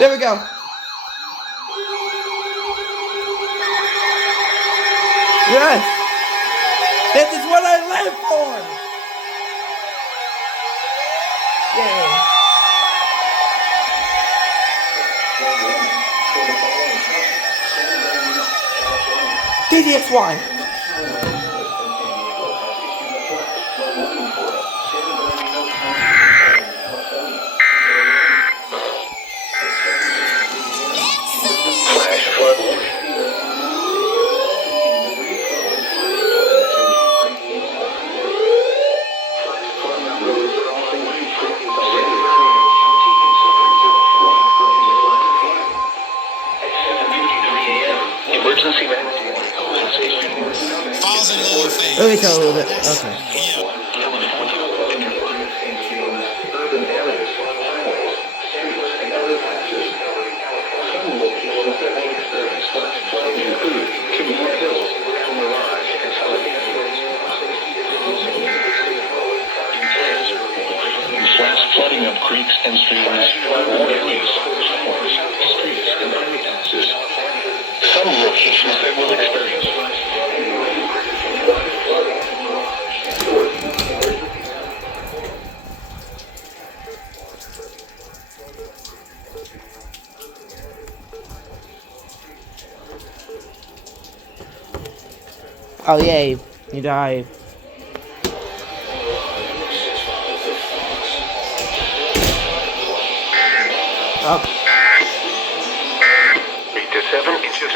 There we go. Yes. This is what I live for. Yeah. DDXY. Emergency Files in lower phase. Let me tell a little bit. Okay. Fast flooding of creeks and streams, areas, showers, streets, and underpasses. Some locations they will experience. Oh yay, you died. Up. 8 to 7 inches.